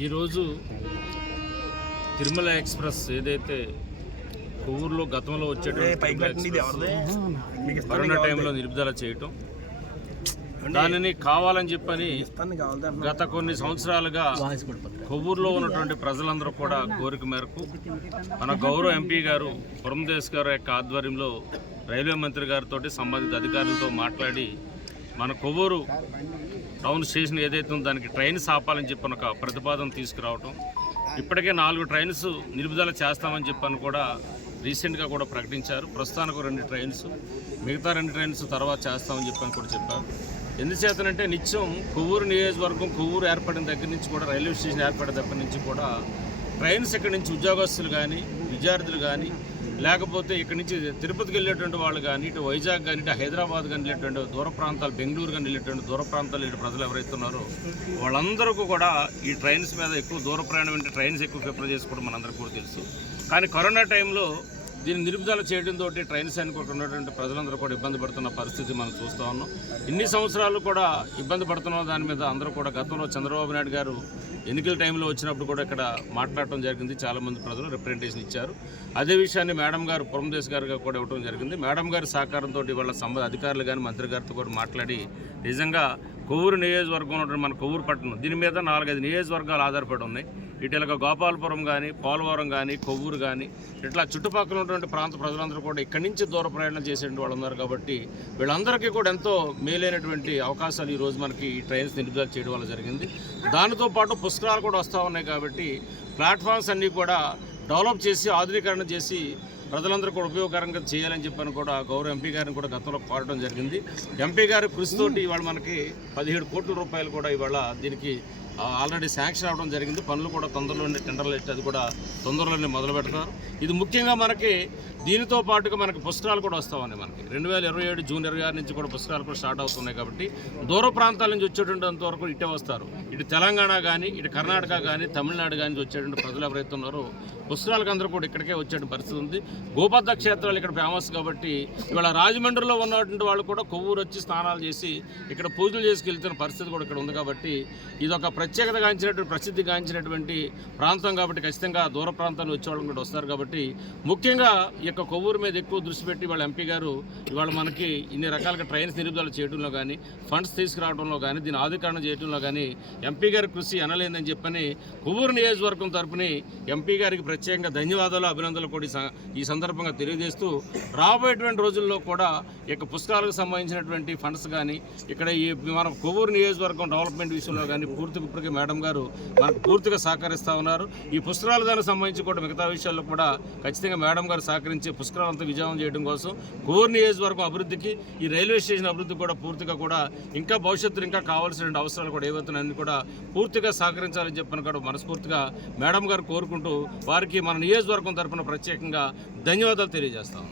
ఈరోజు తిరుమల ఎక్స్ప్రెస్ ఏదైతే ఊర్లో గతంలో వచ్చేటువంటి కరోనా టైంలో నిలుపుదల చేయటం. దానిని కావాలని చెప్పని గత కొన్ని సంవత్సరాలుగా కొవ్వూరులో ఉన్నటువంటి ప్రజలందరూ కూడా కోరిక మేరకు మన గౌరవ ఎంపీ గారు పురంధేశ్ గారి యొక్క ఆధ్వర్యంలో రైల్వే మంత్రి గారితో సంబంధిత అధికారులతో మాట్లాడి మన కొవ్వూరు టౌన్ స్టేషన్ ఏదైతే ఉందో దానికి ట్రైన్స్ ఆపాలని చెప్పిన ఒక ప్రతిపాదన తీసుకురావటం. ఇప్పటికే నాలుగు ట్రైన్స్ నిలుపుదల చేస్తామని చెప్పని కూడా రీసెంట్గా కూడా ప్రకటించారు. ప్రస్తుతానికి రెండు ట్రైన్స్ మిగతా రెండు ట్రైన్స్ తర్వాత చేస్తామని చెప్పని కూడా చెప్పారు. ఎందుచేతనంటే నిత్యం కొవ్వూరు నియోజకవర్గం కొవ్వూరు ఏర్పడిన దగ్గర నుంచి కూడా రైల్వే స్టేషన్ ఏర్పడిన దగ్గర నుంచి కూడా ట్రైన్స్ ఇక్కడి నుంచి ఉద్యోగస్తులు కానీ విద్యార్థులు కానీ లేకపోతే ఇక్కడి నుంచి తిరుపతికి వెళ్ళేటువంటి వాళ్ళు కానీ ఇటు వైజాగ్ కానీ ఇటు హైదరాబాద్ కానీ వెళ్ళేటువంటి దూర ప్రాంతాలు బెంగళూరు కానీ వెళ్ళేటువంటి దూర ప్రాంతాలు ఇటు ప్రజలు ఎవరైతే ఉన్నారో వాళ్ళందరికీ కూడా ఈ ట్రైన్స్ మీద ఎక్కువ దూర ప్రయాణం అంటే ట్రైన్స్ ఎక్కువ ప్రిఫర్ చేసుకోవడం మనందరికీ కూడా తెలుసు. కానీ కరోనా టైంలో దీన్ని నిలుపుదల చేయడంతో ట్రైన్స్ అనుకోకుండా ఉన్నటువంటి ప్రజలందరూ కూడా ఇబ్బంది పడుతున్న పరిస్థితి మనం చూస్తూ ఉన్నాం. ఇన్ని సంవత్సరాలు కూడా ఇబ్బంది పడుతున్న దాని మీద అందరూ కూడా గతంలో చంద్రబాబు నాయుడు గారు ఎన్నికల టైంలో వచ్చినప్పుడు కూడా ఇక్కడ మాట్లాడటం జరిగింది. చాలామంది ప్రజలు రిప్రజెంటేషన్ ఇచ్చారు. అదే విషయాన్ని మేడం గారు పురంధేశ్ గారుగా కూడా ఇవ్వడం జరిగింది. మేడం గారి సహకారంతో వాళ్ళ సంబంధ అధికారులు కానీ మంత్రి గారితో కూడా మాట్లాడి నిజంగా కొవ్వూరు నియోజకవర్గం ఉన్నటువంటి మన కొవ్వూరు పట్టణం దీని మీద నాలుగైదు నియోజకవర్గాలు ఆధారపడి ఉన్నాయి. ఇటీవల గోపాలపురం కానీ పోలవరం కానీ కొవ్వూరు కానీ ఇట్లా చుట్టుపక్కల ఉన్నటువంటి ప్రాంత ప్రజలందరూ కూడా ఇక్కడి నుంచి దూర ప్రయాణం చేసేటువంటి వాళ్ళు ఉన్నారు కాబట్టి వీళ్ళందరికీ కూడా ఎంతో మేలైనటువంటి అవకాశాలు ఈరోజు మనకి ఈ ట్రైన్స్ నిలుపుదల చేయడం వల్ల జరిగింది. దానితో పాటు పుష్కరాలు కూడా వస్తూ ఉన్నాయి కాబట్టి ప్లాట్ఫామ్స్ అన్నీ కూడా డెవలప్ చేసి ఆధునీకరణ చేసి ప్రజలందరూ కూడా ఉపయోగకరంగా చేయాలని చెప్పని కూడా గౌరవ ఎంపీ గారిని కూడా గతంలో కోరడం జరిగింది. ఎంపీ గారి కృషితోటి ఇవాళ మనకి పదిహేడు కోట్ల రూపాయలు కూడా ఇవాళ దీనికి ఆల్రెడీ శాంక్షన్ అవ్వడం జరిగింది. పనులు కూడా తొందరలోనే టెండర్లు ఇచ్చి అది కూడా తొందరలోనే మొదలు పెడతారు. ఇది ముఖ్యంగా మనకి దీనితో పాటుగా మనకి పుస్తకాలు కూడా వస్తామని మనకి. రెండు వేల ఇరవై ఏడు జూన్ ఇరవై ఆరు నుంచి కూడా పుస్తకాలు కూడా స్టార్ట్ అవుతున్నాయి కాబట్టి దూర ప్రాంతాల నుంచి వచ్చేటువంటి వరకు ఇటే వస్తారు. ఇటు తెలంగాణ కానీ ఇటు కర్ణాటక కానీ తమిళనాడు కానీ వచ్చేటువంటి ప్రజలు ఎవరైతే ఉన్నారో పుస్తకాలకు అందరూ కూడా ఇక్కడికే వచ్చేటువంటి పరిస్థితి ఉంది. గోపద్ద క్షేత్రాలు ఇక్కడ ఫేమస్ కాబట్టి ఇవాళ రాజమండ్రిలో ఉన్నటువంటి వాళ్ళు కూడా కొవ్వూరు వచ్చి స్నానాలు చేసి ఇక్కడ పూజలు చేసుకెళ్తున్న పరిస్థితి కూడా ఇక్కడ ఉంది కాబట్టి ఇది ఒక ప్రత్యేకత గాంచినటువంటి ప్రసిద్ధి గాంచినటువంటి ప్రాంతం కాబట్టి ఖచ్చితంగా దూర ప్రాంతాలు వచ్చేవాళ్ళు కూడా వస్తారు కాబట్టి ముఖ్యంగా ఈ యొక్క కొవ్వూరు మీద ఎక్కువ దృష్టి పెట్టి వాళ్ళ ఎంపీ గారు ఇవాళ మనకి ఇన్ని రకాలుగా ట్రైన్స్ నిలుపుదల చేయడంలో కానీ ఫండ్స్ తీసుకురావడంలో కానీ దీని ఆధీకరణ చేయడంలో కానీ ఎంపీ గారి కృషి అనలేదని చెప్పని కొవ్వూరు నియోజకవర్గం తరపుని ఎంపీ గారికి ప్రత్యేకంగా ధన్యవాదాలు అభినందనలు కూడా ఈ సందర్భంగా తెలియజేస్తూ రాబోయేటువంటి రోజుల్లో కూడా ఇక యొక్క పుస్తకాలకు సంబంధించినటువంటి ఫండ్స్ కానీ ఇక్కడ ఈ మన కొవ్వూరు నియోజకవర్గం డెవలప్మెంట్ విషయంలో కానీ పూర్తిగా ఇప్పటికే మేడం గారు మనకు పూర్తిగా సహకరిస్తూ ఉన్నారు. ఈ పుస్తకాల దానికి సంబంధించి కూడా మిగతా విషయాల్లో కూడా ఖచ్చితంగా మేడం గారు సహకరించి పుస్తకాలంతా విజయం చేయడం కోసం కోర్ నియోజకవర్గం అభివృద్ధికి ఈ రైల్వే స్టేషన్ అభివృద్ధి కూడా పూర్తిగా కూడా ఇంకా భవిష్యత్తులో ఇంకా కావాల్సిన అవసరాలు కూడా ఏవైతున్నాయని కూడా పూర్తిగా సహకరించాలని చెప్పిన కూడా మనస్ఫూర్తిగా మేడం గారు కోరుకుంటూ వారికి మన నియోజకవర్గం తరఫున ప్రత్యేకంగా ధన్యవాదాలు తెలియజేస్తాం